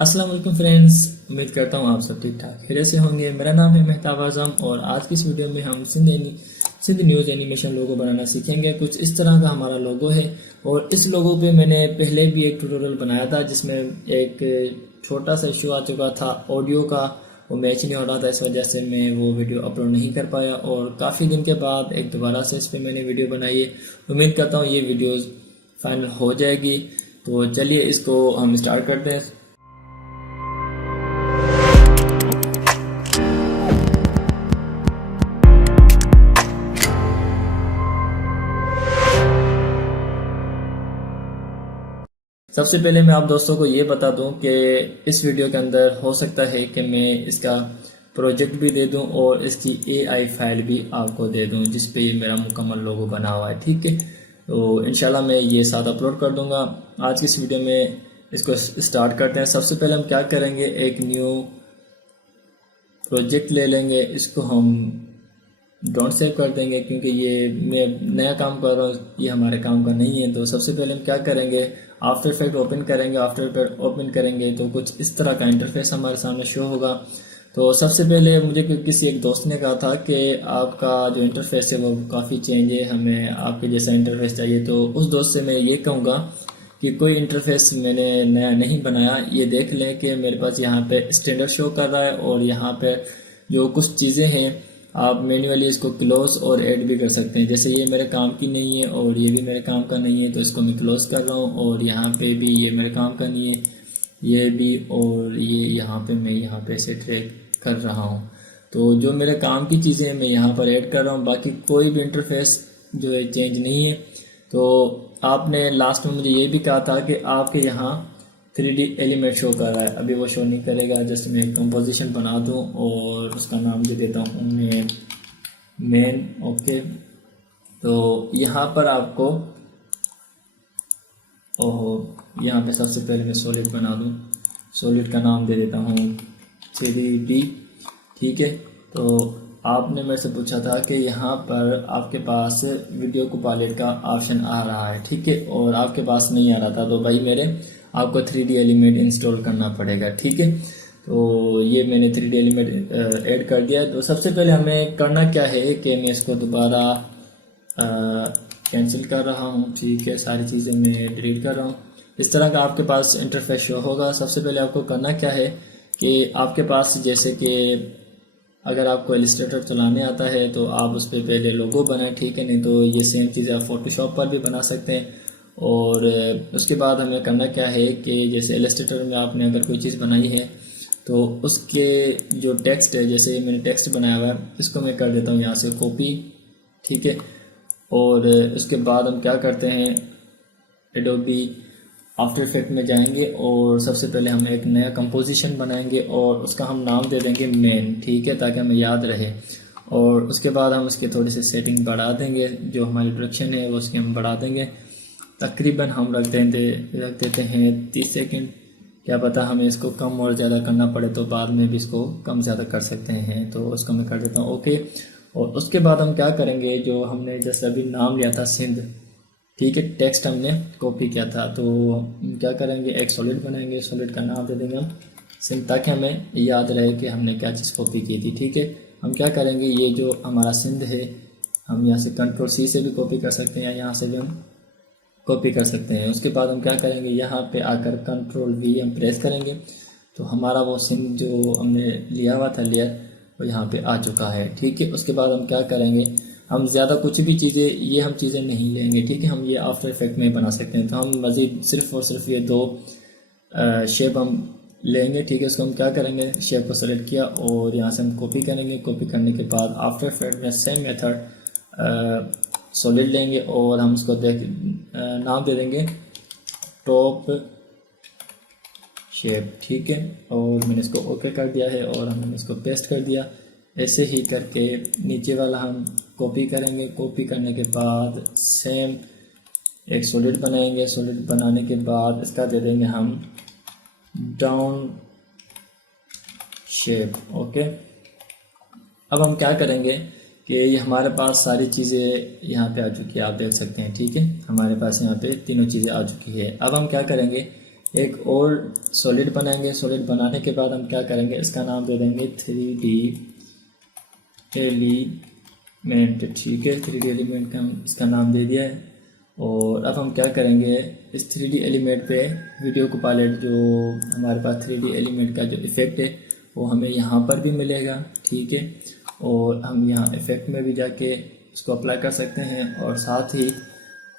अस्सलाम वालेकुम फ्रेंड्स। उम्मीद करता हूँ आप सब ठीक ठाक खैरियत से होंगे। मेरा नाम है मेहताब आज़म और आज की इस वीडियो में हम सिंध न्यूज़ एनिमेशन लोगो बनाना सीखेंगे। कुछ इस तरह का हमारा लोगो है और इस लोगो पे मैंने पहले भी एक ट्यूटोरियल बनाया था जिसमें एक छोटा सा इशू आ चुका था ऑडियो का, वो मैच नहीं हो रहा था। इस वजह से मैं वो वीडियो अपलोड नहीं कर पाया और काफ़ी दिन के बाद एक दोबारा से इस पर मैंने वीडियो बनाई है। उम्मीद करता हूँ ये वीडियो फाइनल हो जाएगी। तो चलिए इसको हम स्टार्ट करते हैं। सबसे पहले मैं आप दोस्तों को ये बता दूं कि इस वीडियो के अंदर हो सकता है कि मैं इसका प्रोजेक्ट भी दे दूं और इसकी एआई फाइल भी आपको दे दूं जिस पे ये मेरा मुकम्मल लोगो बना हुआ है। ठीक है, तो इंशाल्लाह मैं ये साथ अपलोड कर दूंगा। आज की इस वीडियो में इसको स्टार्ट करते हैं। सबसे पहले हम क्या करेंगे, एक न्यू प्रोजेक्ट ले लेंगे, इसको हम डोंट सेव कर देंगे क्योंकि ये मैं नया काम कर रहा हूँ, ये हमारे काम का नहीं है। तो सबसे पहले हम क्या करेंगे, आफ्टर इफेक्ट ओपन करेंगे। आफ्टर इफेक्ट ओपन करेंगे तो कुछ इस तरह का इंटरफेस हमारे सामने शो होगा। तो सबसे पहले मुझे किसी एक दोस्त ने कहा था कि आपका जो इंटरफेस है वो काफ़ी चेंज है, हमें आपके जैसा इंटरफेस चाहिए। तो उस दोस्त से मैं ये कहूँगा कि कोई इंटरफेस मैंने नया नहीं बनाया। ये देख लें कि मेरे पास यहाँ पे स्टैंडर्ड शो कर रहा है और यहाँ पे जो कुछ चीज़ें हैं आप मैन्युअली इसको क्लोज और ऐड भी कर सकते हैं। जैसे ये मेरे काम की नहीं है और ये भी मेरे काम का नहीं है, तो इसको मैं क्लोज कर रहा हूँ। और यहाँ पे भी ये मेरे काम का नहीं है, ये भी, और ये यहाँ पे मैं यहाँ पे से ट्रैक कर रहा हूँ। तो जो मेरे काम की चीज़ें मैं यहाँ पर ऐड कर रहा हूँ, बाकी कोई भी इंटरफेस जो है चेंज नहीं है। तो आपने लास्ट में मुझे ये भी कहा था कि आपके यहाँ 3D एलिमेंट शो कर रहा है, अभी वो शो नहीं करेगा। जस्ट मैं एक कंपोजिशन बना दूं और उसका नाम दे देता हूँ मैं मेन। ओके, तो यहाँ पर आपको यहाँ पे सबसे पहले मैं सॉलिड बना दूं। सॉलिड का नाम दे देता हूँ 3D। ठीक है, तो आपने मेरे से पूछा था कि यहाँ पर आपके पास वीडियो को पायलट का ऑप्शन आ रहा है, ठीक है, और आपके पास नहीं आ रहा था। तो भाई मेरे आपको 3D एलिमेंट इंस्टॉल करना पड़ेगा। ठीक है, तो ये मैंने 3D एलिमेंट ऐड कर दिया। तो सबसे पहले हमें करना क्या है कि मैं इसको दोबारा कैंसिल कर रहा हूँ। ठीक है, सारी चीज़ें मैं डिलीट कर रहा हूँ। इस तरह का आपके पास इंटरफेस शो होगा। सबसे पहले आपको करना क्या है कि आपके पास जैसे कि अगर आपको इलस्ट्रेटर चलाने आता है तो आप उस पर पहले लोगो बनाएं, ठीक है, नहीं तो ये सेम चीज़ आप फोटोशॉप पर भी बना सकते हैं। और उसके बाद हमें करना क्या है कि जैसे इलस्ट्रेटर में आपने अगर कोई चीज़ बनाई है तो उसके जो टेक्स्ट है, जैसे मैंने टेक्स्ट बनाया हुआ है, इसको मैं कर देता हूँ यहाँ से कॉपी। ठीक है, और उसके बाद हम क्या करते हैं, एडोबी आफ्टर इफेक्ट में जाएंगे और सबसे पहले हम एक नया कंपोजिशन बनाएंगे और उसका हम नाम दे देंगे मेन। ठीक है, ताकि हमें याद रहे। और उसके बाद हम उसकी थोड़ी सी सेटिंग बढ़ा देंगे, जो हमारी डायरेक्शन है वो उसकी हम बढ़ा देंगे। तकरीबन हम रख देते हैं 30 सेकंड। क्या पता हमें इसको कम और ज़्यादा करना पड़े तो बाद में भी इसको कम ज़्यादा कर सकते हैं। तो उसको मैं कर देता हूँ ओके। और उसके बाद हम क्या करेंगे, जो हमने जैसे अभी नाम लिया था सिंध, ठीक है, टेक्स्ट हमने कॉपी किया था, तो हम क्या करेंगे, एक सॉलिड बनाएंगे, सॉलिड का नाम दे देंगे हम सिंध, ताकि हमें याद रहे कि हमने क्या चीज़ कॉपी की थी। ठीक है, हम क्या करेंगे, ये जो हमारा सिंध है हम यहाँ से Ctrl+C से भी कॉपी कर सकते हैं या यहाँ से भी हम कॉपी कर सकते हैं। उसके बाद हम क्या करेंगे, यहाँ पे आकर Ctrl+V हम प्रेस करेंगे तो हमारा वो सिंध जो हमने लिया हुआ था लेयर वो यहाँ पे आ चुका है। ठीक है, उसके बाद हम क्या करेंगे, हम ज़्यादा कुछ भी चीज़ें ये हम चीज़ें नहीं लेंगे। ठीक है, हम ये आफ्टर इफेक्ट में बना सकते हैं। तो हम मज़ीद सिर्फ और सिर्फ ये दो शेप हम लेंगे। ठीक है, उसको हम क्या करेंगे, शेप को सेलेक्ट किया और यहाँ से हम कॉपी करेंगे। कॉपी करने के बाद आफ्टर इफेक्ट में सेम मेथड सॉलिड लेंगे और हम उसको नाम दे देंगे टॉप शेप। ठीक है, और मैंने इसको ओके कर दिया है और हमने इसको पेस्ट कर दिया। ऐसे ही करके नीचे वाला हम कॉपी करेंगे। कॉपी करने के बाद सेम एक सॉलिड बनाएंगे। सॉलिड बनाने के बाद इसका दे देंगे हम डाउन शेप। ओके, अब हम क्या करेंगे कि ये हमारे पास सारी चीज़ें यहाँ पे आ चुकी है, आप देख सकते हैं। ठीक है, हमारे पास यहाँ पे तीनों चीज़ें आ चुकी है। अब हम क्या करेंगे, एक और सॉलिड बनाएंगे। सॉलिड बनाने के बाद हम क्या करेंगे, इसका नाम दे देंगे 3D एलिमेंट। ठीक है, 3D एलिमेंट का हम इसका नाम दे दिया है। और अब हम क्या करेंगे, इस 3D एलिमेंट पे वीडियो को पायलट जो हमारे पास 3D एलिमेंट का जो इफ़ेक्ट है वो हमें यहाँ पर भी मिलेगा। ठीक है, और हम यहाँ इफ़ेक्ट में भी जाके इसको अप्लाई कर सकते हैं। और साथ ही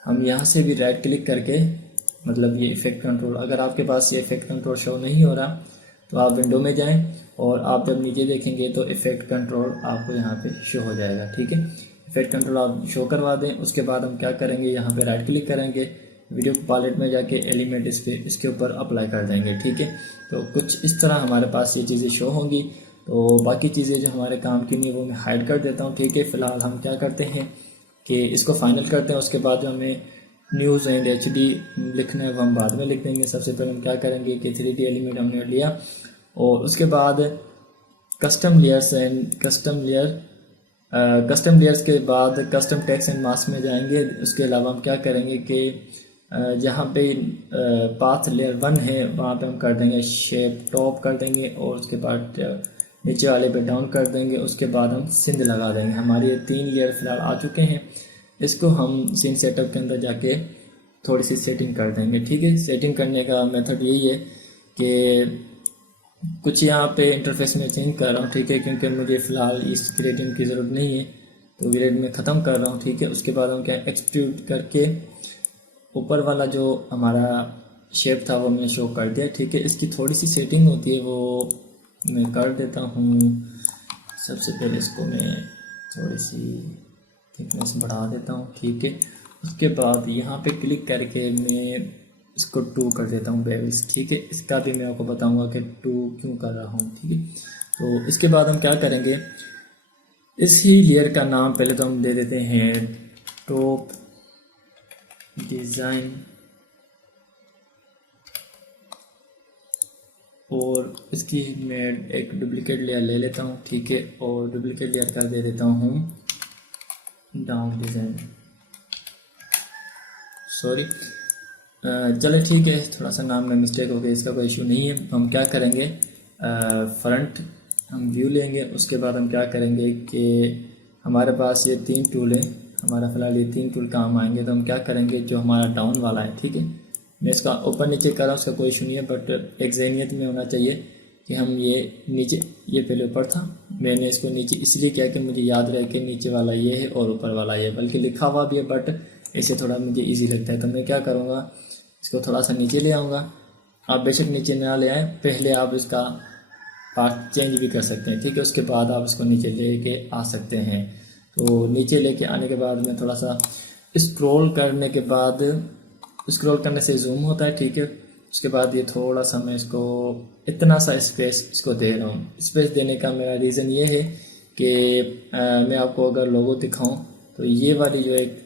हम यहाँ से भी राइट क्लिक करके, मतलब ये इफ़ेक्ट कंट्रोल, अगर आपके पास ये इफ़ेक्ट कंट्रोल शो नहीं हो रहा तो आप विंडो में जाएं और आप जब नीचे देखेंगे तो इफ़ेक्ट कंट्रोल आपको यहाँ पे शो हो जाएगा। ठीक है, इफ़ेक्ट कंट्रोल आप शो करवा दें। उसके बाद हम क्या करेंगे, यहाँ पे राइट क्लिक करेंगे, वीडियो पैलेट में जाके एलिमेंट इसके ऊपर अप्लाई कर देंगे। ठीक है, तो कुछ इस तरह हमारे पास ये चीज़ें शो होंगी। तो बाकी चीज़ें जो हमारे काम की नहीं वो मैं हाइड कर देता हूँ। ठीक है, फ़िलहाल हम क्या करते हैं कि इसको फाइनल करते हैं। उसके बाद जो हमें न्यूज़ एंड HD लिखना है वो हम बाद में लिख देंगे। सबसे पहले हम क्या करेंगे कि 3D एलिमेंट हमने लिया और उसके बाद custom layers and custom layers के बाद कस्टम टेक्स्ट एंड मास्क में जाएंगे। उसके अलावा हम क्या करेंगे कि जहाँ पे पाथ लेयर 1 है वहाँ पे हम कर देंगे शेप टॉप कर देंगे और उसके बाद नीचे वाले पे डाउन कर देंगे। उसके बाद हम सिंध लगा देंगे। हमारे ये 3 लेयर फ़िलहाल आ चुके हैं। इसको हम सीन सेटअप के अंदर जाके थोड़ी सी सेटिंग कर देंगे। ठीक है, सेटिंग करने का मेथड यही है कि कुछ यहाँ पे इंटरफेस में चेंज कर रहा हूँ। ठीक है, क्योंकि मुझे फ़िलहाल इस ग्रेडियंट की ज़रूरत नहीं है तो ग्रेड में ख़त्म कर रहा हूँ। ठीक है, उसके बाद हम क्या एक्सट्रूड करके ऊपर वाला जो हमारा शेप था वो मैंने शो कर दिया। ठीक है, इसकी थोड़ी सी सेटिंग होती है वो मैं कर देता हूँ। सबसे पहले इसको मैं थोड़ी सी थिकनेस बढ़ा देता हूँ। ठीक है, उसके बाद यहाँ पे क्लिक करके मैं इसको 2 कर देता हूँ बेवल्स। ठीक है, इसका भी मैं आपको बताऊँगा कि 2 क्यों कर रहा हूँ। ठीक है, तो इसके बाद हम क्या करेंगे, इस ही लेयर का नाम पहले तो हम दे देते हैं टॉप डिज़ाइन और इसकी मैं एक डुप्लीकेट लेयर ले लेता हूँ। ठीक है, और डुप्लीकेट लेयर का दे देता हूँ डाउन डिज़ाइन। सॉरी, चले ठीक है, थोड़ा सा नाम में मिस्टेक हो गई, इसका कोई इशू नहीं है। हम क्या करेंगे, फ्रंट हम व्यू लेंगे। उसके बाद हम क्या करेंगे कि हमारे पास ये 3 टूल हैं, हमारा फ़िलहाल ये 3 टूल काम आएंगे। तो हम क्या करेंगे, जो हमारा डाउन वाला है, ठीक है, मैं इसका ऊपर नीचे कर रहा हूँ, उसका कोई इशू नहीं है, बट एक ज़हनियत में होना चाहिए कि हम ये नीचे, ये पहले ऊपर था, मैंने इसको नीचे इसलिए किया कि मुझे याद रहे कि नीचे वाला ये है और ऊपर वाला ये, बल्कि लिखा हुआ भी है बट ऐसे थोड़ा मुझे इजी लगता है। तो मैं क्या करूँगा, इसको थोड़ा सा नीचे ले आऊँगा। आप बेशक नीचे ना ले आएँ, पहले आप इसका पार्ट चेंज भी कर सकते हैं। ठीक है, उसके बाद आप इसको नीचे लेके आ सकते हैं। तो नीचे लेके आने के बाद में थोड़ा सा स्क्रॉल करने के बाद, स्क्रॉल करने से जूम होता है। ठीक है, उसके बाद ये थोड़ा सा मैं इसको इतना सा स्पेस इसको दे रहा हूँ। स्पेस देने का मेरा रीज़न ये है कि मैं आपको अगर लोगो दिखाऊं तो ये वाली जो एक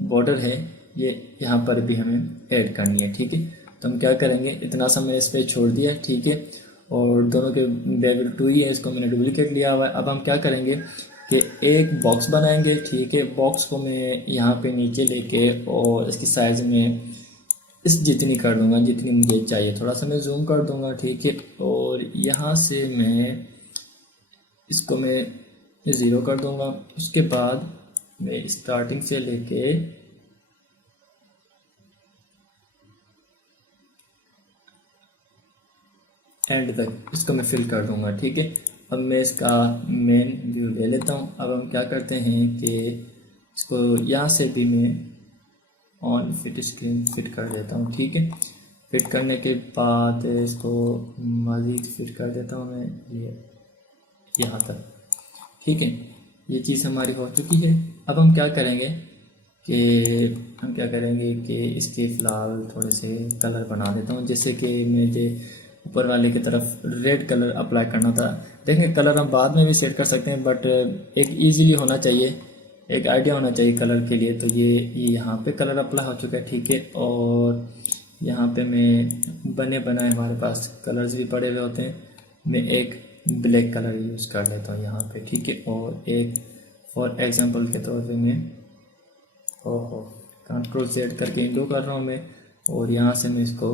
बॉर्डर है ये यहाँ पर भी हमें ऐड करनी है। ठीक है, तो हम क्या करेंगे, इतना सा मैंने स्पेस छोड़ दिया। ठीक है, और दोनों के बेवल 2 ही है, इसको मैंने डुप्लीकेट लिया हुआ है। अब हम क्या करेंगे कि एक बॉक्स बनाएंगे। ठीक है, बॉक्स को मैं यहाँ पे नीचे लेके और इसकी साइज़ में इस जितनी कर दूंगा जितनी मुझे चाहिए, थोड़ा सा मैं जूम कर दूंगा। ठीक है, और यहाँ से मैं इसको मैं 0 कर दूंगा। उसके बाद मैं स्टार्टिंग से लेके एंड तक इसको मैं फिल कर दूंगा। ठीक है, अब मैं इसका मेन व्यू ले लेता हूँ। अब हम क्या करते हैं कि इसको यहाँ से भी मैं ऑन फिट स्क्रीन फिट कर देता हूँ। ठीक है, फिट करने के बाद इसको मज़ीद फिट कर देता हूँ मैं ये यहाँ तक। ठीक है, ये चीज़ हमारी हो चुकी है। अब हम क्या करेंगे कि इसके फ़िलहाल थोड़े से कलर बना देता हूँ। जैसे कि मुझे ऊपर वाले की तरफ रेड कलर अप्लाई करना था। देखें, कलर हम बाद में भी सेट कर सकते हैं, बट एक ईजीली होना चाहिए, एक आइडिया होना चाहिए कलर के लिए। तो ये यहाँ पे कलर अप्लाई हो चुका है। ठीक है, और यहाँ पे मैं बने बनाए हमारे पास कलर्स भी पड़े हुए होते हैं, मैं एक ब्लैक कलर यूज़ कर लेता हूँ यहाँ पे। ठीक है, और एक फॉर एग्जांपल के तौर पे मैं कंट्रोल Z करके इंडो कर रहा हूँ मैं, और यहाँ से मैं इसको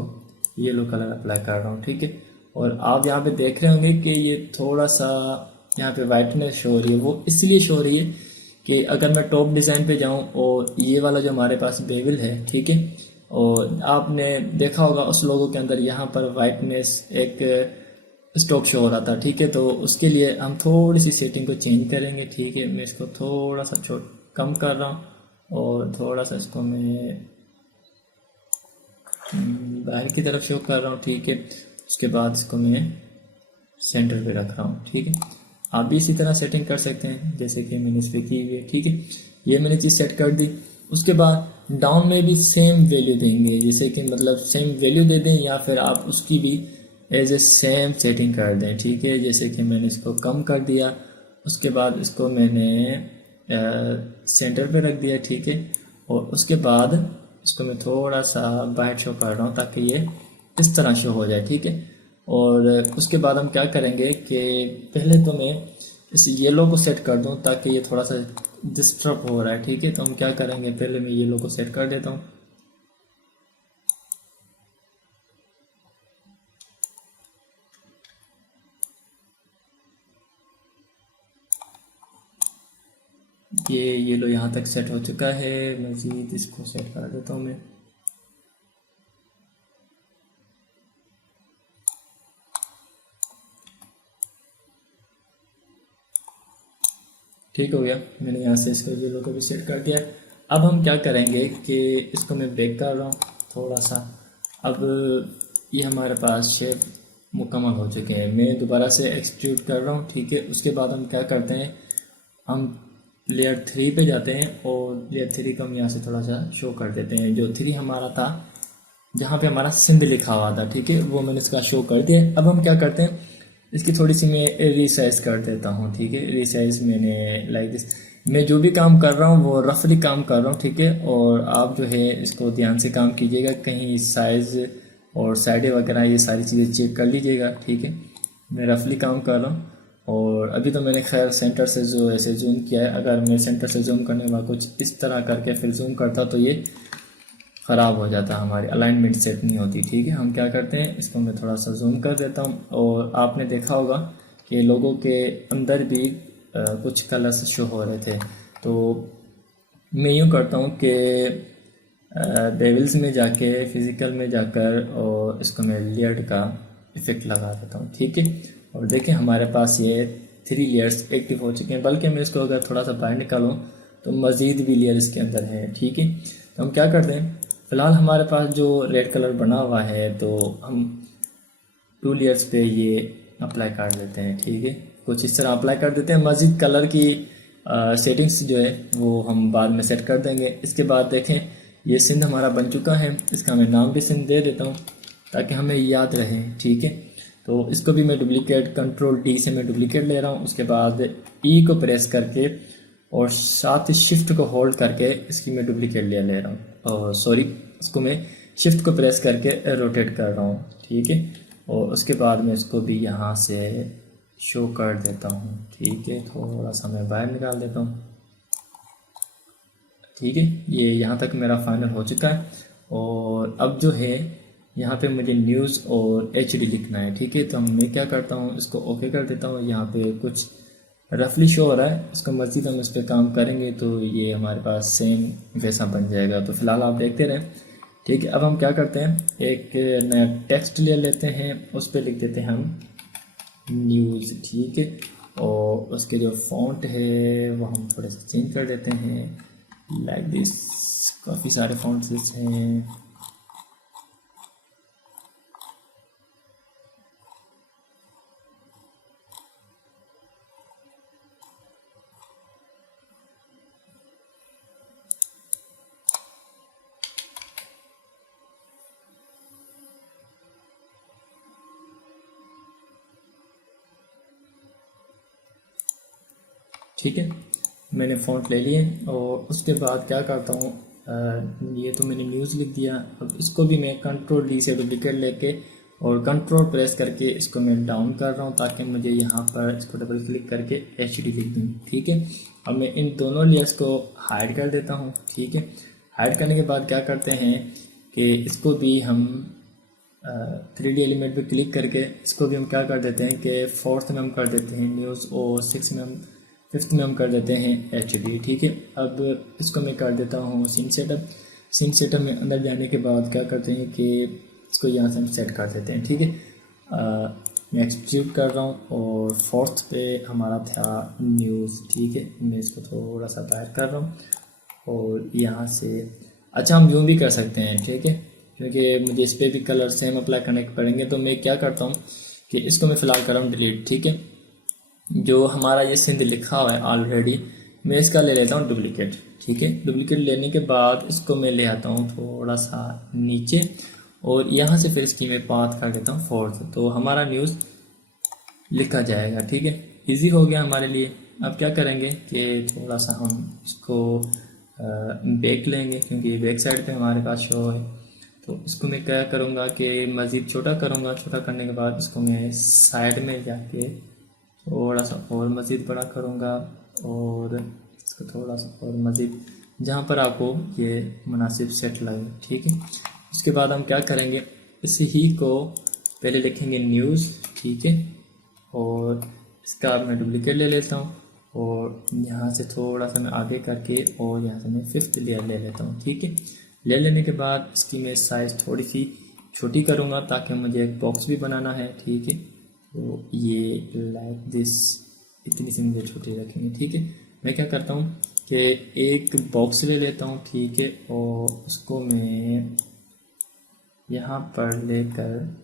येलो कलर अप्लाई कर रहा हूँ, ठीक है। और आप यहाँ पे देख रहे होंगे कि ये थोड़ा सा यहाँ पे वाइटनेस शो हो रही है। वो इसलिए शो हो रही है कि अगर मैं टॉप डिज़ाइन पे जाऊँ और ये वाला जो हमारे पास बेवल है, ठीक है, और आपने देखा होगा उस लोगों के अंदर यहाँ पर वाइटनेस एक स्टॉक शो हो रहा था, ठीक है। तो उसके लिए हम थोड़ी सी सेटिंग को चेंज करेंगे, ठीक है। मैं इसको थोड़ा सा कम कर रहा हूँ और थोड़ा सा इसको मैं बाहर की तरफ शो कर रहा हूँ, ठीक है। उसके बाद इसको मैं सेंटर पे रख रहा हूँ, ठीक है। आप भी इसी तरह सेटिंग कर सकते हैं जैसे कि मैंने इस पर की हुई है, ठीक है। ये मैंने चीज़ सेट कर दी। उसके बाद डाउन में भी सेम वैल्यू देंगे, जैसे कि मतलब सेम वैल्यू दे दें या फिर आप उसकी भी एज ए सेम सेटिंग कर दें, ठीक है। जैसे कि मैंने इसको कम कर दिया, उसके बाद इसको मैंने सेंटर पे रख दिया, ठीक है। और उसके बाद इसको मैं थोड़ा सा बाहर शो कर रहा हूँ ताकि ये इस तरह शो हो जाए, ठीक है। और उसके बाद हम क्या करेंगे कि पहले तो मैं इस येलो को सेट कर दूँ ताकि ये थोड़ा सा डिस्टर्ब हो रहा है, ठीक है। तो हम क्या करेंगे, पहले मैं येलो को सेट कर देता हूँ। ये येलो यहाँ तक सेट हो चुका है। मज़ीद इसको सेट कर देता हूँ मैं। ठीक हो गया, मैंने यहाँ से इसको येलो को भी सेट कर दिया। अब हम क्या करेंगे कि इसको मैं ब्रेक कर रहा हूँ थोड़ा सा। अब ये हमारे पास शेप मुकम्मल हो चुके हैं। मैं दोबारा से एक्सट्रूड कर रहा हूँ, ठीक है। उसके बाद हम क्या करते हैं, हम लेयर 3 पे जाते हैं और लेयर 3 को हम यहाँ से थोड़ा सा शो कर देते हैं। जो 3 हमारा था जहाँ पे हमारा सिंध लिखा हुआ था, ठीक है, वो मैंने इसका शो कर दिया। अब हम क्या करते हैं, इसकी थोड़ी सी मैं रिसाइज कर देता हूँ, ठीक है। रिसाइज मैंने लाइक दिस, मैं जो भी काम कर रहा हूँ वो रफली काम कर रहा हूँ, ठीक है। और आप जो है इसको ध्यान से काम कीजिएगा, कहीं साइज़ और साइडें वगैरह ये सारी चीज़ें चेक कर लीजिएगा, ठीक है। मैं रफली काम कर रहा हूँ। और अभी तो मैंने खैर सेंटर से जो ऐसे जूम किया है। अगर मैं सेंटर से जूम करने के बाद कुछ इस तरह करके फिर जूम करता तो ये ख़राब हो जाता, हमारी अलाइनमेंट सेट नहीं होती, ठीक है। हम क्या करते हैं, इसको मैं थोड़ा सा जूम कर देता हूँ। और आपने देखा होगा कि लोगों के अंदर भी कुछ कलर्स शो हो रहे थे। तो मैं यूँ करता हूँ कि बेवल्स में जाके फिज़िकल में जाकर और इसको मैं लेयर्ड का इफ़ेक्ट लगा देता हूँ, ठीक है। और देखें हमारे पास ये 3 लेयर्स एक्टिव हो चुके हैं। बल्कि मैं इसको अगर थोड़ा सा बाहर निकालूँ तो मज़ीद भी लेयर इसके अंदर है, ठीक है। तो हम क्या करते हैं, फ़िलहाल हमारे पास जो रेड कलर बना हुआ है तो हम 2 लेयर्स पे ये अप्लाई कर देते हैं, ठीक है। कुछ इस तरह अप्लाई कर देते हैं। मज़ीद कलर की सेटिंग्स जो है वो हम बाद में सेट कर देंगे। इसके बाद देखें ये सिंध हमारा बन चुका है। इसका मैं नाम भी सिंध दे देता हूँ ताकि हमें याद रहे, ठीक है। तो इसको भी मैं डुप्लीकेट कंट्रोल D से मैं डुप्लीकेट ले रहा हूँ। उसके बाद E को प्रेस करके और साथ ही शिफ्ट को होल्ड करके इसकी मैं डुप्लीकेट ले रहा हूँ। और सॉरी, इसको मैं शिफ्ट को प्रेस करके रोटेट कर रहा हूँ, ठीक है। और उसके बाद मैं इसको भी यहाँ से शो कर देता हूँ, ठीक है। थोड़ा सा मैं बाहर निकाल देता हूँ, ठीक है। ये यहाँ तक मेरा फाइनल हो चुका है। और अब जो है यहाँ पे मुझे न्यूज़ और HD लिखना है, ठीक है। तो मैं क्या करता हूँ, इसको ओके कर देता हूँ। यहाँ पे कुछ रफली शो हो रहा है, इसको मज़ीद हम इस पर काम करेंगे तो ये हमारे पास सेम वैसा बन जाएगा। तो फ़िलहाल आप देखते रहें, ठीक है। अब हम क्या करते हैं, एक नया टेक्स्ट ले लेते हैं, उस पर लिख देते हैं हम न्यूज़, ठीक है। और उसके जो फ़ॉन्ट है वो हम थोड़े से चेंज कर देते हैं लाइक दिस। काफ़ी सारे फ़ॉन्ट्स हैं। ठीक है, मैंने फ़ॉन्ट ले लिए और उसके बाद क्या करता हूँ, ये तो मैंने न्यूज़ लिख दिया। अब इसको भी मैं कंट्रोल D से डुप्लीकेट लेके और कंट्रोल प्रेस करके इसको मैं डाउन कर रहा हूँ ताकि मुझे यहाँ पर इसको डबल क्लिक करके HD लिख दूँ, ठीक है। अब मैं इन दोनों लेयर्स को हाइड कर देता हूँ, ठीक है। हाइड करने के बाद क्या करते हैं कि इसको भी हम 3D एलिमेंट पे क्लिक करके इसको भी हम क्या कर देते हैं कि फोर्थ में हम कर देते हैं न्यूज़, और सिक्स में हम फिफ्थ में हम कर देते हैं HD। ठीक है, अब इसको मैं कर देता हूँ सीन सेटअप। सीन सेटअप में अंदर जाने के बाद क्या करते हैं कि इसको यहाँ से हम सेट कर देते हैं। ठीक है, मैं एक्सक्यूट कर रहा हूँ और फोर्थ पे हमारा था न्यूज़। ठीक है, मैं इसको थोड़ा सा बाहर कर रहा हूँ और यहाँ से अच्छा हम यूँ भी कर सकते हैं। ठीक है, क्योंकि मुझे इस पर भी कलर सेम अप्लाई करने पड़ेंगे, तो मैं क्या करता हूँ कि इसको मैं फ़िलहाल कर रहा हूँ डिलीट। ठीक है, जो हमारा ये सिंध लिखा हुआ है ऑलरेडी, मैं इसका ले लेता हूँ डुप्लीकेट। ठीक है, डुप्लीकेट लेने के बाद इसको मैं ले आता हूँ थोड़ा सा नीचे और यहाँ से फिर इसकी मैं पाथ कर देता हूँ फोर्थ, तो हमारा न्यूज़ लिखा जाएगा। ठीक है, इजी हो गया हमारे लिए। अब क्या करेंगे कि थोड़ा सा हम इसको बैक लेंगे, क्योंकि बैक साइड पे हमारे पास शो है। तो इसको मैं क्या करूँगा कि मज़ीद छोटा करूँगा। छोटा करने के बाद इसको मैं साइड में जाके थोड़ा सा और मज़ीद बड़ा करूँगा और इसको थोड़ा सा और मज़ीद जहाँ पर आपको ये मुनासिब सेट लगे। ठीक है, इसके बाद हम क्या करेंगे, इसी ही को पहले लिखेंगे न्यूज़। ठीक है, और इसका मैं डुप्लीकेट ले लेता हूँ और यहाँ से थोड़ा सा मैं आगे करके और यहाँ से मैं फिफ्थ लेयर ले लेता हूँ। ठीक है, ले लेने के बाद इसकी मैं साइज़ थोड़ी सी छोटी करूँगा ताकि मुझे एक बॉक्स भी बनाना है। ठीक है, तो ये लाइक दिस इतनी सी मुझे छोटी रखेंगे। ठीक है, मैं क्या करता हूँ कि एक बॉक्स ले लेता हूँ। ठीक है, और उसको मैं यहाँ पर लेकर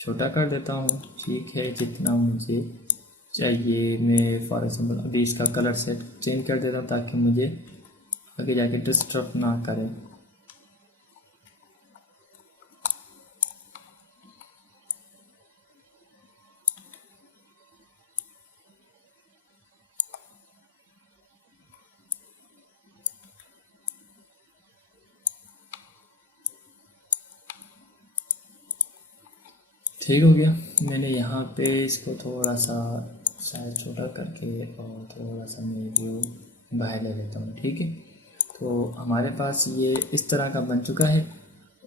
छोटा कर देता हूँ। ठीक है, जितना मुझे चाहिए। मैं फॉर एग्जांपल अभी इसका कलर सेट चेंज कर देता हूँ ताकि मुझे आगे जाके डिस्टर्ब ना करे। ठीक हो गया, मैंने यहाँ पे इसको थोड़ा सा साइज छोटा करके और थोड़ा सा मैं व्यू बाहर ले लेता हूँ। ठीक है, तो हमारे पास ये इस तरह का बन चुका है।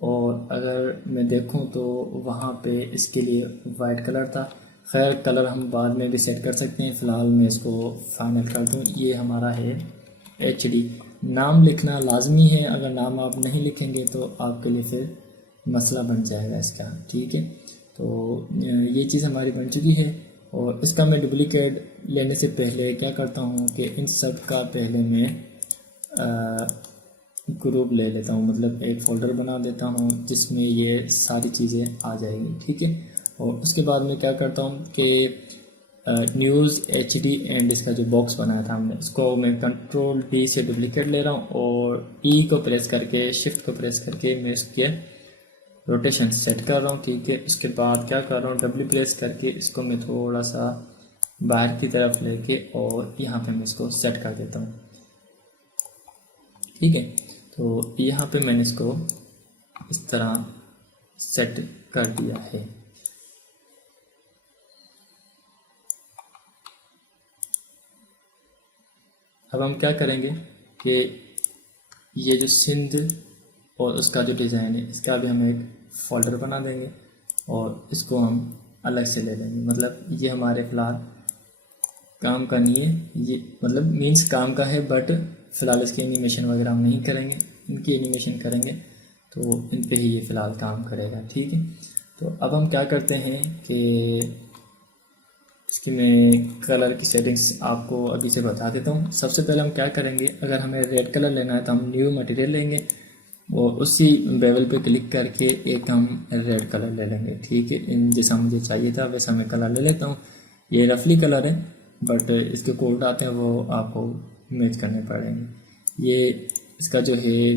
और अगर मैं देखूँ तो वहाँ पे इसके लिए वाइट कलर था। खैर कलर हम बाद में भी सेट कर सकते हैं, फ़िलहाल मैं इसको फाइनल कर दूँ। ये हमारा है HD। नाम लिखना लाजमी है, अगर नाम आप नहीं लिखेंगे तो आपके लिए फिर मसला बन जाएगा इसका। ठीक है, तो ये चीज़ हमारी बन चुकी है। और इसका मैं डुप्लीकेट लेने से पहले क्या करता हूँ कि इन सब का पहले मैं ग्रुप ले लेता हूँ, मतलब एक फ़ोल्डर बना देता हूँ जिसमें ये सारी चीज़ें आ जाएंगी। ठीक है, और उसके बाद मैं क्या करता हूँ कि न्यूज़ HD एंड इसका जो बॉक्स बनाया था हमने, इसको मैं Ctrl+D से डुप्लीकेट ले रहा हूँ और E को प्रेस करके शिफ्ट को प्रेस करके मैं इसके रोटेशन सेट कर रहा हूँ। ठीक है, उसके बाद क्या कर रहा हूँ, W प्रेस करके इसको मैं थोड़ा सा बाहर की तरफ लेके और यहाँ पे मैं इसको सेट कर देता हूँ। ठीक है, तो यहाँ पे मैंने इसको इस तरह सेट कर दिया है। अब हम क्या करेंगे कि ये जो सिंध और उसका जो डिज़ाइन है इसका भी हम एक फ़ोल्डर बना देंगे और इसको हम अलग से ले लेंगे। मतलब ये हमारे फ़िलहाल काम का नहीं है, ये मतलब मीन्स काम का है, बट फ़िलहाल इसकी एनिमेशन वगैरह हम नहीं करेंगे। इनकी एनिमेशन करेंगे तो इन पे ही ये फ़िलहाल काम करेगा। ठीक है, तो अब हम क्या करते हैं कि इसकी मैं कलर की सेटिंग्स आपको अभी से बता देता हूँ। सबसे पहले हम क्या करेंगे, अगर हमें रेड कलर लेना है तो हम न्यू मटेरियल लेंगे और उसी बेवल पे क्लिक करके एक हम रेड कलर ले लेंगे। ठीक है, इन जैसा मुझे चाहिए था वैसा मैं कलर ले लेता हूँ। ये रफली कलर है, बट इसके कोड आते हैं वो आपको मैच करने पड़ेंगे। ये इसका जो है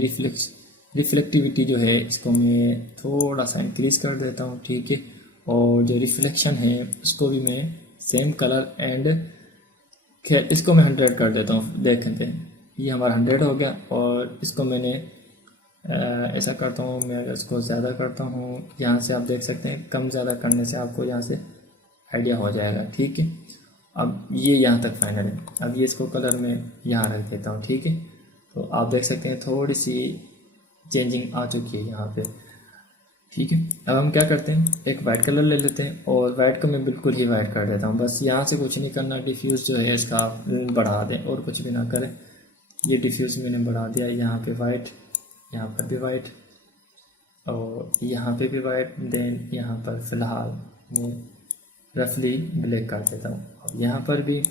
रिफ्लेक्टिविटी जो है इसको मैं थोड़ा सा इंक्रीज़ कर देता हूँ। ठीक है, और जो रिफ्लेक्शन है उसको भी मैं सेम कलर एंड खैर इसको मैं 100 कर देता हूँ। देखते हैं ये हमारा 100 हो गया। और इसको मैंने ऐसा करता हूँ, मैं अगर इसको ज़्यादा करता हूँ, यहाँ से आप देख सकते हैं कम ज़्यादा करने से आपको यहाँ से आइडिया हो जाएगा। ठीक है, अब ये यहाँ तक फाइनल है। अब ये इसको कलर में यहाँ रख देता हूँ। ठीक है, तो आप देख सकते हैं थोड़ी सी चेंजिंग आ चुकी है यहाँ पे। ठीक है। अब हम क्या करते हैं, एक वाइट कलर ले लेते हैं और वाइट को मैं बिल्कुल ही वाइट कर देता हूँ। बस यहाँ से कुछ नहीं करना, डिफ्यूज़ जो है इसका आप बढ़ा दें और कुछ भी ना करें। ये डिफ्यूज़ मैंने बढ़ा दिया, यहाँ पे वाइट, यहाँ पर भी वाइट और यहाँ पे भी वाइट, देन यहाँ पर फ़िलहाल मैं रफली ब्लैक कर देता हूँ। अब यहाँ पर भी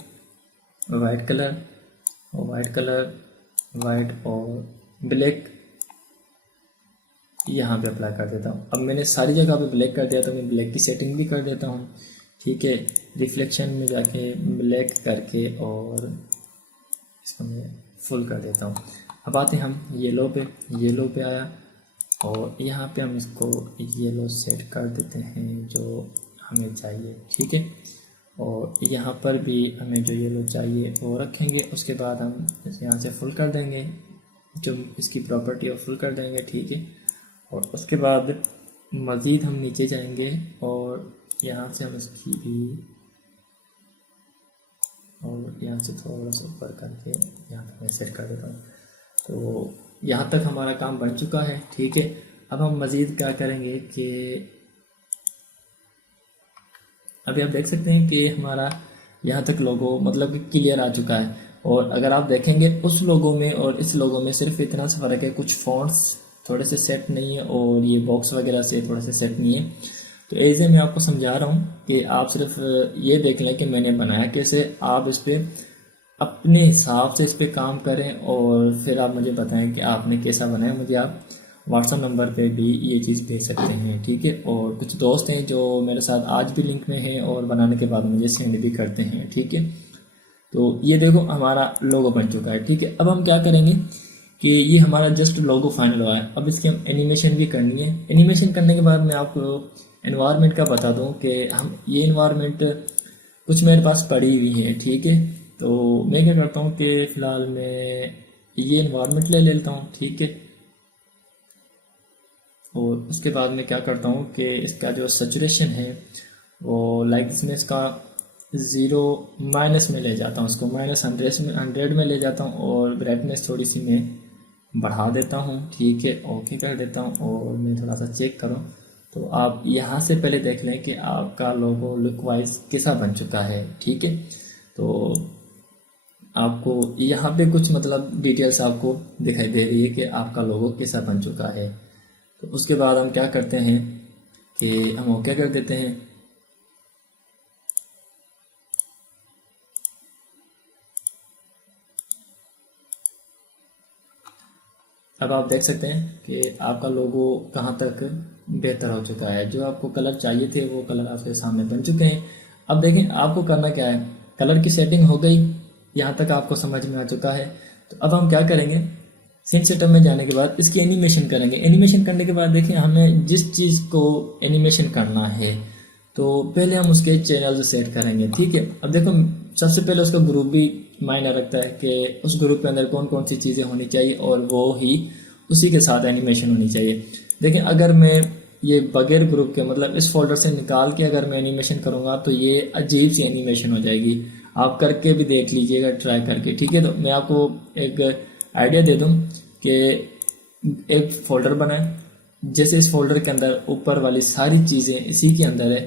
वाइट कलर और वाइट कलर, वाइट और ब्लैक यहाँ पे अप्लाई कर देता हूँ। अब मैंने सारी जगह पे ब्लैक कर दिया तो मैं ब्लैक की सेटिंग भी कर देता हूँ। ठीक है, रिफ्लेक्शन में जाके ब्लैक करके और इसको मैं फुल कर देता हूँ। अब आते हैं हम येलो पे आया और यहाँ पे हम इसको येलो सेट कर देते हैं जो हमें चाहिए। ठीक है, और यहाँ पर भी हमें जो येलो चाहिए वो रखेंगे। उसके बाद हम यहाँ से फुल कर देंगे, जो इसकी प्रॉपर्टी है फुल कर देंगे। ठीक है, और उसके बाद मज़ीद हम नीचे जाएंगे और यहाँ से हम इसकी भी, और यहाँ से थोड़ा सा ऊपर करके यहाँ पर मैं सेट कर देता हूँ। तो यहाँ तक हमारा काम बन चुका है। ठीक है, अब हम मज़ीद क्या करेंगे कि अभी आप देख सकते हैं कि हमारा यहाँ तक लोगो मतलब कि क्लियर आ चुका है। और अगर आप देखेंगे उस लोगो में और इस लोगो में सिर्फ इतना सा फ़र्क है, कुछ फॉन्ट्स थोड़े से सेट नहीं है और ये बॉक्स वगैरह से थोड़े से सेट नहीं है। तो ऐसे मैं आपको समझा रहा हूँ कि आप सिर्फ ये देख लें कि मैंने बनाया कैसे, आप इस पर अपने हिसाब से इस पर काम करें और फिर आप मुझे बताएं कि आपने कैसा बनाया। मुझे आप व्हाट्सएप नंबर पे भी ये चीज़ भेज सकते हैं। ठीक है, और कुछ दोस्त हैं जो मेरे साथ आज भी लिंक में हैं और बनाने के बाद मुझे सेंड भी करते हैं। ठीक है, तो ये देखो हमारा लोगो बन चुका है। ठीक है, अब हम क्या करेंगे कि ये हमारा जस्ट लोगो फाइनल हुआ है। अब इसकी हम एनिमेशन भी करनी है। एनिमेशन करने के बाद मैं आपको एनवायरनमेंट का बता दूं कि हम ये एनवायरनमेंट कुछ मेरे पास पड़ी हुई है। ठीक है, तो मैं क्या करता हूँ कि फ़िलहाल मैं ये एनवायरनमेंट ले लेता हूँ। ठीक है, और उसके बाद मैं क्या करता हूँ कि इसका जो सैचुरेशन है वो लाइक इसमें इसका 0 माइनस में ले जाता हूँ, उसको -100 में ले जाता हूँ और ब्राइटनेस थोड़ी सी मैं बढ़ा देता हूँ। ठीक है, ओके कर देता हूँ और मैं थोड़ा सा चेक करूँ तो आप यहाँ से पहले देख लें कि आपका लोगो लुक वाइज कैसा बन चुका है। ठीक है, तो आपको यहाँ पे कुछ मतलब डिटेल्स आपको दिखाई दे रही है कि आपका लोगो कैसा बन चुका है। तो उसके बाद हम क्या करते हैं कि हम ओके कर देते हैं। अब आप देख सकते हैं कि आपका लोगो कहाँ तक बेहतर हो चुका है। जो आपको कलर चाहिए थे वो कलर आपके सामने बन चुके हैं। अब देखें आपको करना क्या है, कलर की सेटिंग हो गई, यहाँ तक आपको समझ में आ चुका है। तो अब हम क्या करेंगे, सीन सेटअप में जाने के बाद इसकी एनिमेशन करेंगे। एनिमेशन करने के बाद देखें हमें जिस चीज़ को एनिमेशन करना है तो पहले हम उसके चैनल सेट करेंगे। ठीक है, अब देखो सबसे पहले उसका ग्रुप भी मायने रखता है कि उस ग्रुप के अंदर कौन कौन सी चीज़ें होनी चाहिए और वो ही उसी के साथ एनिमेशन होनी चाहिए। देखिए अगर मैं ये बगैर ग्रुप के मतलब इस फोल्डर से निकाल के अगर मैं एनिमेशन करूँगा तो ये अजीब सी एनिमेशन हो जाएगी। आप करके भी देख लीजिएगा ट्राई करके। ठीक है, तो मैं आपको एक आइडिया दे दूँ कि एक फ़ोल्डर बनाए, जैसे इस फोल्डर के अंदर ऊपर वाली सारी चीज़ें इसी के अंदर है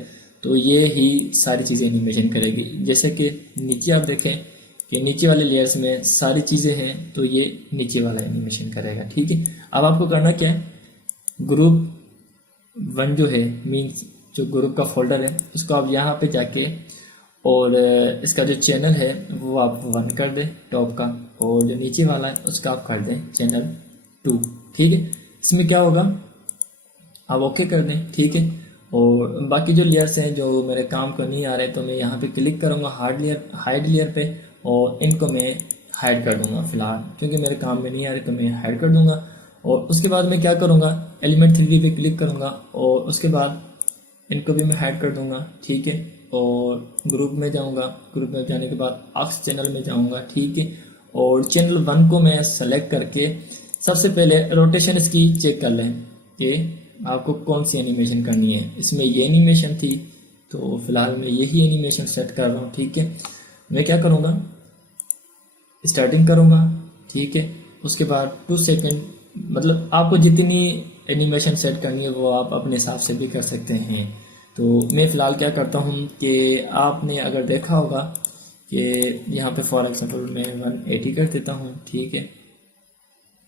तो ये ही सारी चीज़ें एनिमेशन करेगी। जैसे कि नीचे आप देखें कि नीचे वाले लेयर्स में सारी चीज़ें हैं तो ये नीचे वाला एनिमेशन करेगा। ठीक है, अब आपको करना क्या है, ग्रुप 1 जो है मीन्स जो ग्रुप का फोल्डर है उसको आप यहाँ पे जाके और इसका जो चैनल है वो आप 1 कर दें टॉप का, और जो नीचे वाला है उसका आप कर दें चैनल 2। ठीक है, इसमें क्या होगा आप ओके कर दें। ठीक है, और बाकी जो लेयर्स हैं जो मेरे काम को नहीं आ रहे तो मैं यहाँ पे क्लिक करूँगा हाइड लेयर पे और इनको मैं हाइड कर दूँगा फ़िलहाल, क्योंकि मेरे काम में नहीं आ रहे तो मैं हाइड कर दूँगा। और उसके बाद मैं क्या करूँगा, एलिमेंट 3D पे क्लिक करूँगा और उसके बाद इनको भी मैं हाइड कर दूँगा। ठीक है, और ग्रुप में जाऊँगा, ग्रुप में जाने के बाद आक्स चैनल में जाऊँगा। ठीक है, और चैनल 1 को मैं सेलेक्ट करके सबसे पहले रोटेशन इसकी चेक कर लें कि आपको कौन सी एनिमेशन करनी है। इसमें ये एनिमेशन थी तो फिलहाल मैं यही एनिमेशन सेट कर रहा हूँ। ठीक है, मैं क्या करूँगा, स्टार्टिंग करूँगा। ठीक है, उसके बाद 2 सेकंड मतलब आपको जितनी एनिमेशन सेट करनी है वो आप अपने हिसाब से भी कर सकते हैं। तो मैं फ़िलहाल क्या करता हूँ कि आपने अगर देखा होगा कि यहाँ पे फॉर एग्जांपल मैं 180 कर देता हूँ, ठीक है,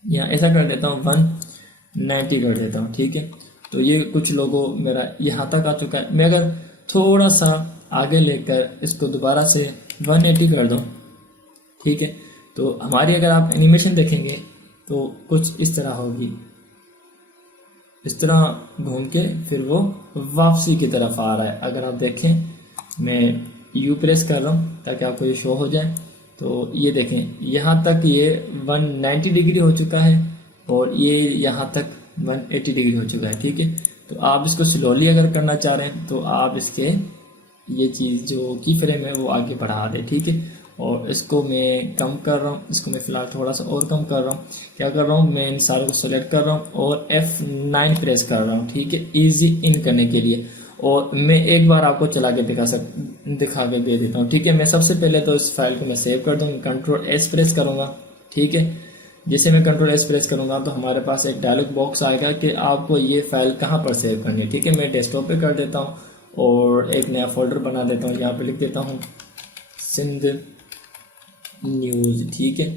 या ऐसा कर देता हूँ 190 कर देता हूँ, ठीक है। तो ये कुछ लोगों मेरा यहाँ तक आ चुका है। मैं अगर थोड़ा सा आगे लेकर इसको दोबारा से 180 कर दूँ, ठीक है, तो हमारी अगर आप एनिमेशन देखेंगे तो कुछ इस तरह होगी, इस तरह घूम के फिर वो वापसी की तरफ आ रहा है। अगर आप देखें, मैं यू प्रेस कर रहा हूँ ताकि आपको ये शो हो जाए। तो ये देखें यहाँ तक ये 190 डिग्री हो चुका है और ये यहाँ तक 180 डिग्री हो चुका है, ठीक है। तो आप इसको स्लोली अगर करना चाह रहे हैं तो आप इसके ये चीज़ जो की फ्रेम है वो आगे बढ़ा दें, ठीक है। और इसको मैं कम कर रहा हूँ, इसको मैं फ़िलहाल थोड़ा सा और कम कर रहा हूँ। क्या कर रहा हूँ, मैं इन सारों को सेलेक्ट कर रहा हूँ और F9 प्रेस कर रहा हूँ, ठीक है, इजी इन करने के लिए। और मैं एक बार आपको चला के दिखा के दे देता हूँ, ठीक है। मैं सबसे पहले तो इस फाइल को मैं सेव कर दूँगा, कंट्रोल S प्रेस करूँगा, ठीक है। जैसे मैं कंट्रोल S प्रेस करूँगा तो हमारे पास एक डायलॉग बॉक्स आएगा कि आपको ये फाइल कहाँ पर सेव करनी है, ठीक है। मैं डेस्कटॉप पे कर देता हूँ और एक नया फोल्डर बना देता हूँ। यहाँ पे लिख देता हूँ सिंध न्यूज़, ठीक है।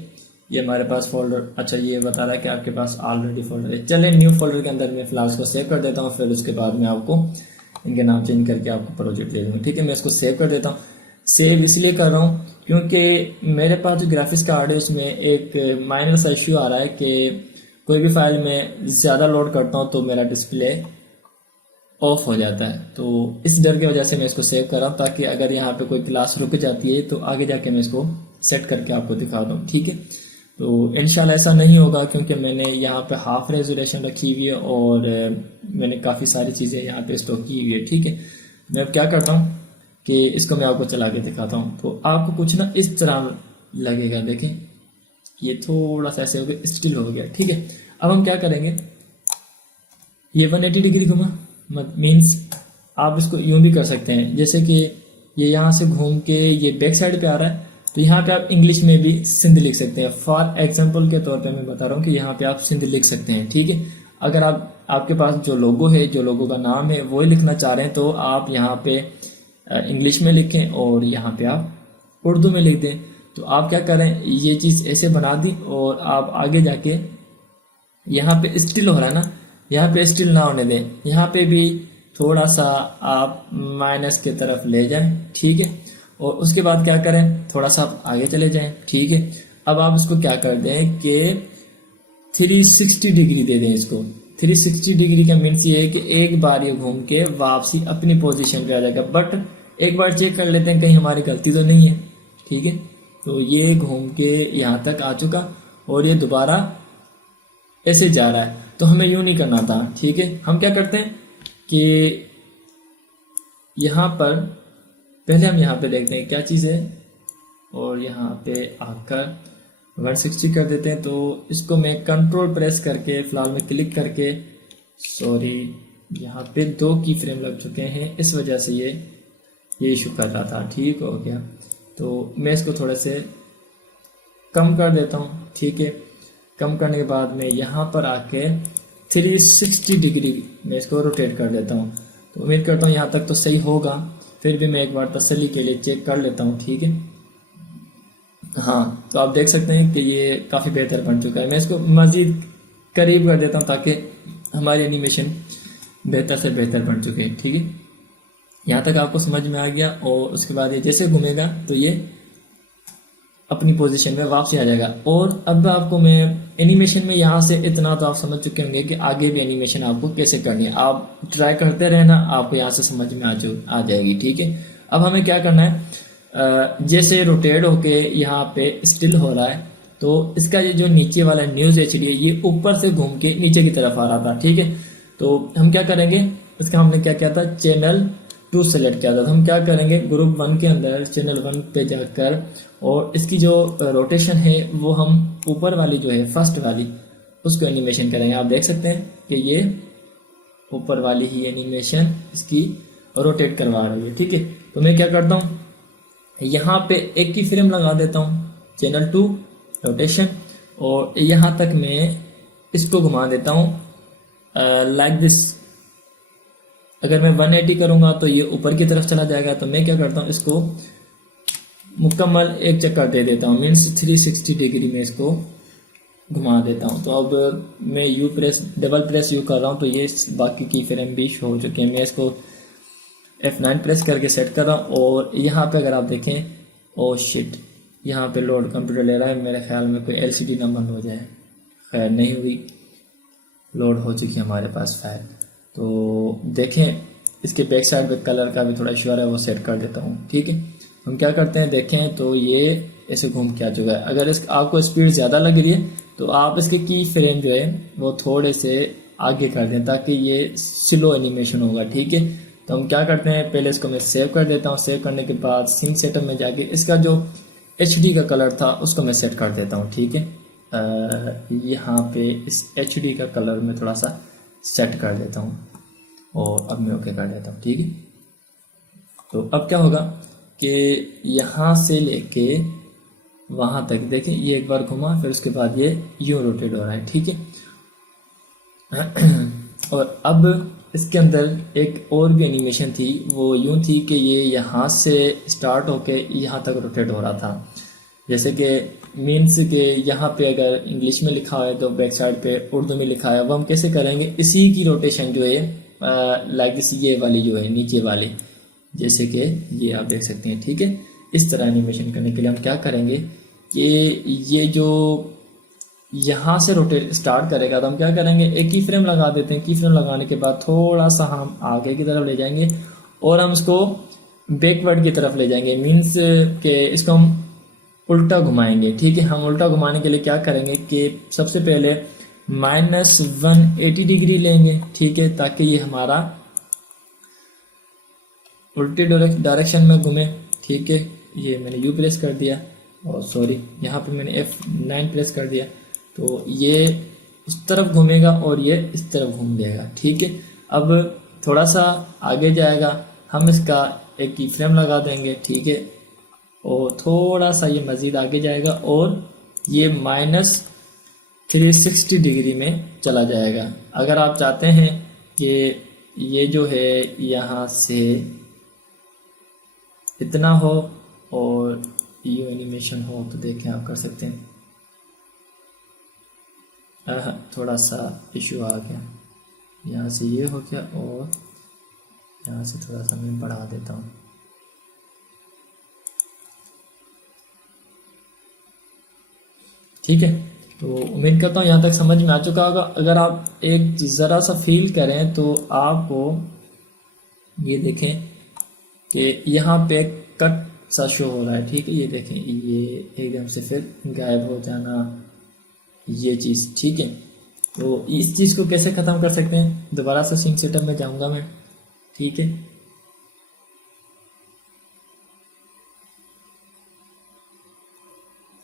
ये हमारे पास फोल्डर, अच्छा ये बता रहा है कि आपके पास ऑलरेडी फोल्डर है। चले न्यू फोल्डर के अंदर मैं फिलहाल इसको सेव कर देता हूँ, फिर उसके बाद में आपको इनके नाम चेंज करके आपको प्रोजेक्ट दे दूँगा, ठीक है। मैं इसको सेव कर देता हूँ। सेव इसलिए कर रहा हूँ क्योंकि मेरे पास जो ग्राफिक्स कार्ड है उसमें एक माइनर सा इश्यू आ रहा है कि कोई भी फाइल में ज़्यादा लोड करता हूँ तो मेरा डिस्प्ले ऑफ हो जाता है। तो इस डर की वजह से मैं इसको सेव कर रहा हूँ ताकि अगर यहाँ पे कोई क्लास रुक जाती है तो आगे जाके मैं इसको सेट करके आपको दिखा दूँ, ठीक है। तो इंशाल्लाह ऐसा नहीं होगा क्योंकि मैंने यहाँ पे हाफ रेजोल्यूशन रखी हुई है और मैंने काफ़ी सारी चीज़ें यहाँ पे स्टॉक की हुई है, ठीक है। मैं अब क्या करता हूँ कि इसको मैं आपको चला के दिखाता हूँ। तो आपको कुछ ना इस तरह लगेगा, देखें ये थोड़ा सा ऐसे हो गया, स्टिल हो गया, ठीक है। अब हम क्या करेंगे, ये 180 डिग्री घुमा मीन्स आप इसको यूं भी कर सकते हैं, जैसे कि ये यहाँ से घूम के ये बैक साइड पे आ रहा है तो यहाँ पे आप इंग्लिश में भी सिंध लिख सकते हैं। फॉर एग्जांपल के तौर पे मैं बता रहा हूँ कि यहाँ पे आप सिंध लिख सकते हैं, ठीक है। अगर आपके पास जो लोगो है, जो लोगो का नाम है वो लिखना चाह रहे हैं तो आप यहाँ पे इंग्लिश में लिखें और यहाँ पे आप उर्दू में लिख दें। तो आप क्या करें, ये चीज़ ऐसे बना दी और आप आगे जाके यहाँ पे स्टिल हो रहा है ना, यहाँ पे स्टिल ना होने दें, यहाँ पे भी थोड़ा सा आप माइनस की तरफ ले जाएं, ठीक है। और उसके बाद क्या करें, थोड़ा सा आप आगे चले जाएं, ठीक है। अब आप इसको क्या कर दें कि 360 डिग्री दे दें इसको। 360 डिग्री का मीन्स ये है कि एक बार ये घूम के वापसी अपनी पोजीशन पे आ जाएगा। बट एक बार चेक कर लेते हैं कहीं हमारी गलती तो नहीं है, ठीक है। तो ये घूम के यहाँ तक आ चुका और ये दोबारा ऐसे जा रहा है, तो हमें यूं नहीं करना था, ठीक है। हम क्या करते हैं कि यहाँ पर पहले हम यहाँ पे देखते हैं क्या चीज़ है और यहाँ पे आकर 160 कर देते हैं। तो इसको मैं कंट्रोल प्रेस करके फिलहाल में क्लिक करके, सॉरी यहाँ पे 2 की फ्रेम लग चुके हैं, इस वजह से ये इशू कर रहा था, ठीक हो गया। तो मैं इसको थोड़े से कम कर देता हूँ, ठीक है। कम करने के बाद मैं यहाँ पर आके 360 डिग्री मैं इसको रोटेट कर देता हूँ। तो उम्मीद करता हूँ यहाँ तक तो सही होगा, फिर भी मैं एक बार तसल्ली के लिए चेक कर लेता हूँ, ठीक है। हाँ, तो आप देख सकते हैं कि ये काफ़ी बेहतर बन चुका है। मैं इसको मज़ीद करीब कर देता हूँ ताकि हमारी एनिमेशन बेहतर से बेहतर बन चुके हैं, ठीक है। यहाँ तक आपको समझ में आ गया और उसके बाद ये जैसे घूमेगा तो ये अपनी पोजीशन में वापसी आ जाएगा। और अब आपको मैं एनिमेशन में यहाँ से इतना तो आप समझ चुके होंगे कि आगे भी एनिमेशन आपको कैसे करनी है। आप ट्राई करते रहना, आपको यहाँ से समझ में आ जाएगी, ठीक है। अब हमें क्या करना है, जैसे रोटेट होके यहाँ पे स्टिल हो रहा है तो इसका ये जो नीचे वाला न्यूज़ HD है ये ऊपर से घूम के नीचे की तरफ आ रहा था, ठीक है। तो हम क्या करेंगे, इसका हमने क्या किया था, चैनल 2 सेलेक्ट किया था। तो हम क्या करेंगे, ग्रुप 1 के अंदर चैनल 1 पे जाकर और इसकी जो रोटेशन है वो हम ऊपर वाली जो है फर्स्ट वाली उसको एनिमेशन करेंगे। आप देख सकते हैं कि ये ऊपर वाली ही एनिमेशन इसकी रोटेट करवा रही है, ठीक है। तो मैं क्या करता हूँ, यहाँ पे 1 की फ्रेम लगा देता हूँ, चैनल 2 रोटेशन, और यहाँ तक मैं इसको घुमा देता हूँ लाइक दिस। अगर मैं 180 करूँगा तो ये ऊपर की तरफ चला जाएगा, तो मैं क्या करता हूँ, इसको मुकम्मल एक चक्कर दे देता हूँ, मीन्स 360 डिग्री में इसको घुमा देता हूँ। तो अब मैं you press, double press you कर रहा हूँ, तो ये बाकी की फ्रेम भी शो हो चुके हैं। मैं इसको F9 प्रेस करके सेट कर रहा हूँ, और यहाँ पे अगर आप देखें, ओ शिट, यहाँ पे लोड कंप्यूटर ले रहा है, मेरे ख्याल में कोई LCD ना बंद हो जाए। खैर नहीं हुई, लोड हो चुकी है हमारे पास फाइल। तो देखें, इसके बैक साइड पे कलर का भी थोड़ा इशू आ रहा है, वो सेट कर देता हूँ। ठीक है, हम क्या करते हैं, देखें तो ये ऐसे घूम के आ चुका है। अगर इस आपको स्पीड ज़्यादा लग रही है तो आप इसके की फ्रेम जो है वो थोड़े से आगे कर दें, ताकि ये स्लो एनिमेशन होगा। ठीक है, तो हम क्या करते हैं, पहले इसको मैं सेव कर देता हूँ। सेव करने के बाद सीन सेटअप में जाके इसका जो HD का कलर था उसको मैं सेट कर देता हूँ। ठीक है, यहाँ पे इस HD का कलर में थोड़ा सा सेट कर देता हूँ, और अब मैं ओके कर देता हूँ। ठीक है, तो अब क्या होगा कि यहाँ से लेके वहाँ तक देखें, ये एक बार घुमा, फिर उसके बाद ये यूँ रोटेट हो रहा है। ठीक है, और अब इसके अंदर एक और भी एनिमेशन थी, वो यूँ थी कि ये यहाँ से स्टार्ट होके यहाँ तक रोटेट हो रहा था। जैसे कि मीन्स के यहाँ पे अगर इंग्लिश में लिखा है तो बैक साइड पे उर्दू में लिखा है, वो हम कैसे करेंगे, इसी की रोटेशन जो है लाइक दिस, ये वाली जो है नीचे वाली, जैसे कि ये आप देख सकते हैं। ठीक है, इस तरह एनिमेशन करने के लिए हम क्या करेंगे कि ये जो यहाँ से रोटेट स्टार्ट करेगा, तो हम क्या करेंगे, एक की फ्रेम लगा देते हैं। की फ्रेम लगाने के बाद थोड़ा सा हम आगे की तरफ ले जाएंगे, और हम इसको बैकवर्ड की तरफ ले जाएंगे, मीन्स के इसको हम उल्टा घुमाएंगे। ठीक है, हम उल्टा घुमाने के लिए क्या करेंगे कि सबसे पहले -180 डिग्री लेंगे। ठीक है, ताकि ये हमारा उल्टे डायरेक्शन में घूमे। ठीक है, ये मैंने यू प्रेस कर दिया, और सॉरी यहाँ पे मैंने F9 प्रेस कर दिया, तो ये उस तरफ घूमेगा और ये इस तरफ घूम लेगा। ठीक है, अब थोड़ा सा आगे जाएगा, हम इसका एक की फ्रेम लगा देंगे। ठीक है, और थोड़ा सा ये मज़ीद आगे जाएगा, और ये -360 डिग्री में चला जाएगा। अगर आप चाहते हैं कि ये जो है यहाँ से इतना हो और ये एनिमेशन हो, तो देखें आप कर सकते हैं। थोड़ा सा इशू आ गया, यहाँ से ये हो गया, और यहाँ से थोड़ा सा मैं बढ़ा देता हूँ। ठीक है, तो उम्मीद करता हूँ यहाँ तक समझ में आ चुका होगा। अगर आप एक ज़रा सा फील करें तो आपको ये देखें कि यहाँ पे कट सा शो हो रहा है। ठीक है, ये देखें, ये एकदम से फिर गायब हो जाना, ये चीज़। ठीक है, तो इस चीज़ को कैसे ख़त्म कर सकते हैं, दोबारा से सीन सेटअप में जाऊँगा मैं। ठीक है,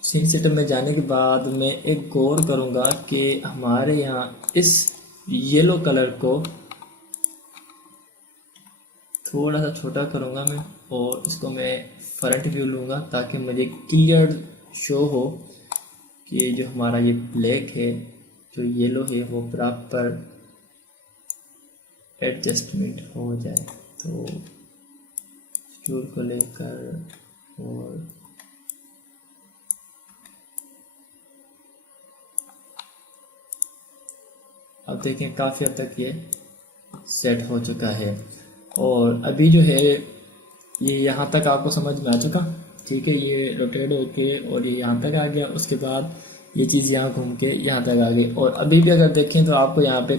सीन सेटअप में जाने के बाद मैं एक गौर करूँगा कि हमारे यहाँ इस येलो कलर को थोड़ा सा छोटा करूँगा मैं, और इसको मैं फ्रंट व्यू लूँगा, ताकि मुझे क्लियर शो हो कि जो हमारा ये ब्लैक है, जो येलो है, वो प्रॉपर एडजस्टमेंट हो जाए। तो स्टूल को लेकर, और अब देखें काफ़ी हद तक ये सेट हो चुका है, और अभी जो है ये यहाँ तक आपको समझ में आ चुका। ठीक है, ये रोटेट होके और ये यहाँ तक आ गया, उसके बाद ये चीज़ यहाँ घूम के यहाँ तक आ गई, और अभी भी अगर देखें तो आपको यहाँ पे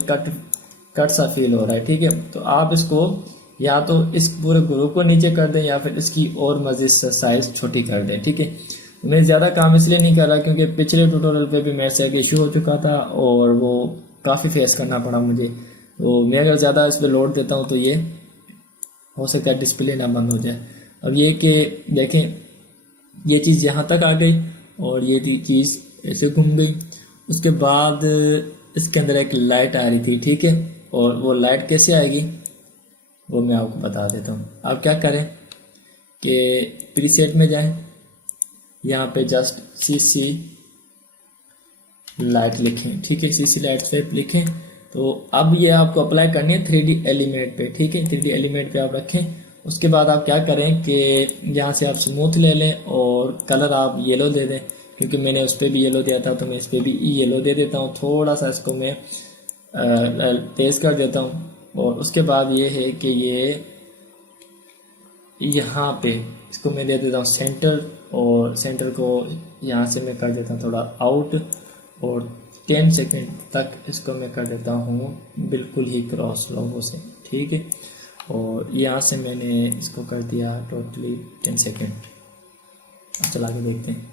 कट सा फील हो रहा है। ठीक है, तो आप इसको या तो इस पूरे ग्रुप को नीचे कर दें, या फिर इसकी और मज़ीद साइज़ छोटी कर दें। ठीक है, मैं ज़्यादा काम इसलिए नहीं कर रहा क्योंकि पिछले ट्यूटोरियल पे भी मेरे से एक इशू हो चुका था, और वो काफ़ी फेस करना पड़ा मुझे। तो मैं अगर ज़्यादा इस पर लोड देता हूँ तो ये हो सकता है डिस्प्ले ना बंद हो जाए। अब ये कि देखें, ये चीज़ यहाँ तक आ गई, और ये चीज़ ऐसे घूम गई। उसके बाद इसके अंदर एक लाइट आ रही थी। ठीक है, और वो लाइट कैसे आएगी वो मैं आपको बता देता हूँ। आप क्या करें कि प्रीसेट में जाएं, यहाँ पे जस्ट CC लाइट लिखें। ठीक है, CC लाइट पे लिखें, तो अब ये आपको अप्लाई करनी है 3D एलिमेंट पे, ठीक है। 3D एलिमेंट पे आप रखें। उसके बाद आप क्या करें कि यहाँ से आप स्मूथ ले लें और कलर आप येलो दे दें, क्योंकि मैंने उस पर भी येलो दिया था तो मैं इस पर भी येलो दे देता हूँ। थोड़ा सा इसको मैं तेज़ कर देता हूँ। और उसके बाद ये है कि ये यहाँ पे इसको मैं दे देता हूँ सेंटर, और सेंटर को यहाँ से मैं कर देता हूँ थोड़ा आउट, और 10 सेकंड तक इसको मैं कर देता हूँ बिल्कुल ही क्रॉस लोगों से, ठीक है। और यहाँ से मैंने इसको कर दिया टोटली 10 सेकंड। अब चला के देखते हैं।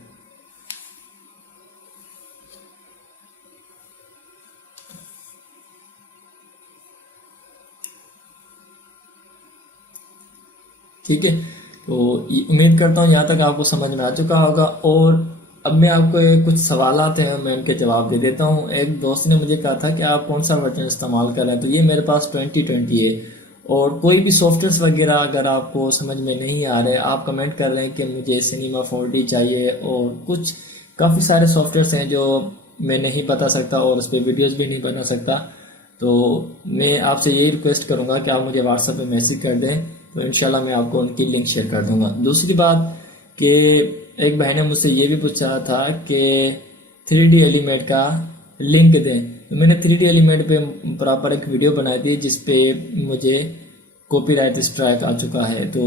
ठीक है, तो उम्मीद करता हूँ यहाँ तक आपको समझ में आ चुका होगा। और अब मैं आपको कुछ सवालात हैं, मैं उनके जवाब दे देता हूँ। एक दोस्त ने मुझे कहा था कि आप कौन सा वर्जन इस्तेमाल कर रहे हैं, तो ये मेरे पास 2020 है। और कोई भी सॉफ्टवेयर वगैरह अगर आपको समझ में नहीं आ रहे, आप कमेंट कर रहे हैं कि मुझे सिनेमा 4D चाहिए, और कुछ काफ़ी सारे सॉफ्टवेयर हैं जो मैं नहीं बता सकता और उस पर वीडियोज़ भी नहीं बना सकता, तो मैं आपसे यही रिक्वेस्ट करूँगा कि आप मुझे व्हाट्सएप पे मैसेज कर दें, तो इंशाल्लाह मैं आपको उनकी लिंक शेयर कर दूंगा। दूसरी बात कि एक भाई ने मुझसे ये भी पूछा था कि 3D एलिमेंट का लिंक दें, तो मैंने 3D एलिमेंट पे प्रॉपर एक वीडियो बनाई थी जिस पे मुझे कॉपीराइट स्ट्राइक आ चुका है, तो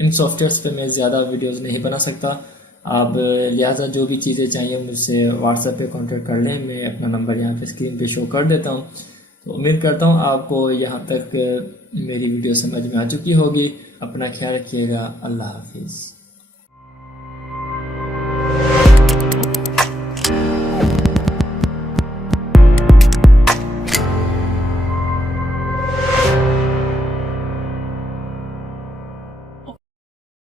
इन सॉफ्टवेयर्स पे मैं ज़्यादा वीडियोस नहीं बना सकता। आप लिहाजा जो भी चीज़ें चाहिए मुझसे व्हाट्सएप पे कांटेक्ट कर लें, मैं अपना नंबर यहाँ पे स्क्रीन पे शो कर देता हूँ। तो उम्मीद करता हूँ आपको यहाँ तक मेरी वीडियो समझ में आ चुकी होगी। अपना ख्याल रखिएगा। अल्लाह हाफिज़।